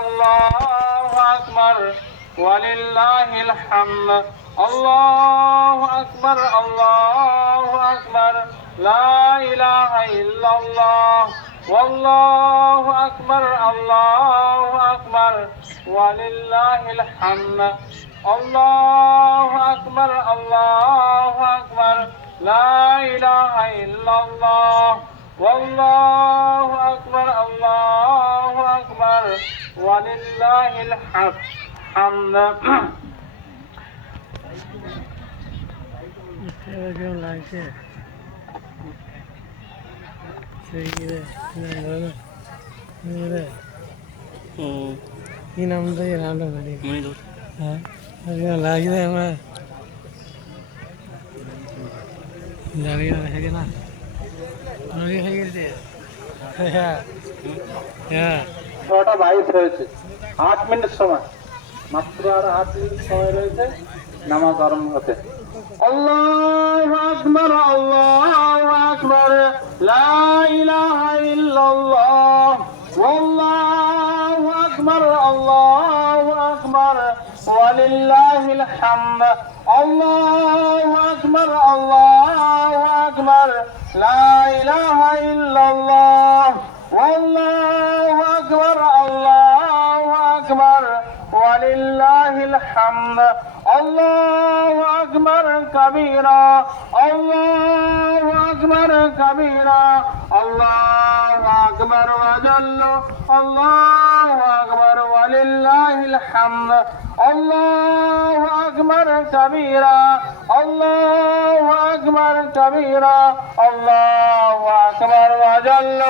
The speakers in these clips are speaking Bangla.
الله أكبر ولله الحمد. الله أكبر الله أكبر لا إله إلا الله. والله أكبر الله أكبر ولله الحمد. الله أكبر الله أكبر لا إله إلا الله. والله أكبر الله أكبر ولله الحمد. কি নাম দিয়ে নামটা বলি হ্যাঁ লাগছে আমরা দাঁড়িয়ে থাকে না হয়ে গেছে হ্যাঁ হ্যাঁ 6:22 হয়েছে, 8 মিনিট সময়, মাত্র আর 8 মিনিট সময় রয়েছে নামাজ আরম্ভ হতে। আল্লাহু আকবার আল্লাহু আকবার লা ইলাহা ইল্লাল্লাহ। ওয়াল্লাহু আকবার আল্লাহু আকবার ওয়ালিল্লাহিল হামদ। আল্লাহু আকবার আল্লাহু আকবার লা ইলাহা ইল্লাল্লাহ। والله أكبر الله أكبر ولله الحمد. الله أكبر كبيرا الله أكبر كبيرا الله أكبر وجل الله أكبر ولله الحمد. الله أكبر كبيرا الله أكبر كبيرا الله أكبر وجل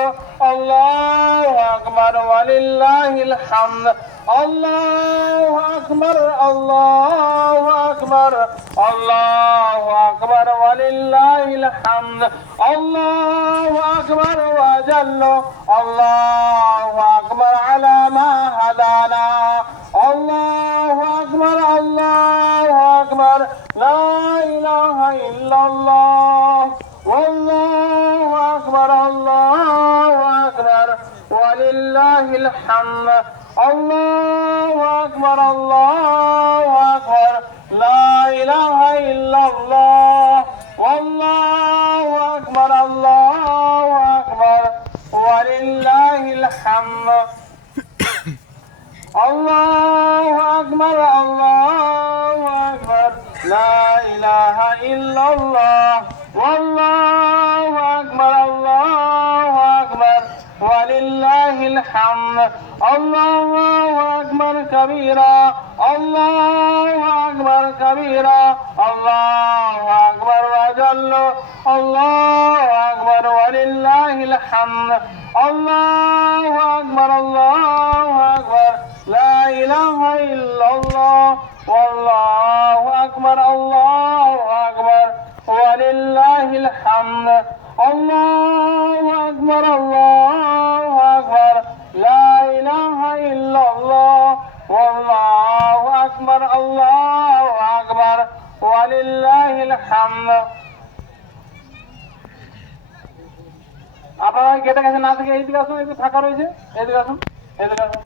الله أكبر ولله الحمد. الله أكبر الله أكبر الله أكبر ولله الحمد. الله أكبر وجل الله أكبر على ما هدانا. الله أكبر الله أكبر لا إله إلا الله. والله أكبر الله أكبر ولله الحمد. الله أكبر الله أكبر لا إله إلا الله. والله أكبر الله أكبر ولله الحمد. الله أكبر الله أكبر لا إله إلا الله. والله أكبر الله أكبر ولله الحمد. الله أكبر كبيرا الله أكبر كبيرا الله أكبر وجل الله أكبر ولله الحمد. الله أكبر الله أكبر لا إله إلا الله. والله أكبر الله أكبر ولله الحمد. الله أكبر الله أكبر لا إله إلا الله. والله أكبر الله أكبر ولله الحمد. আপনারা গেটে কাছে না থেকে এইদিকে আসুন, একটু ফাঁকা রয়েছে, এইদিকে আসুন, এইদিকে আসুন।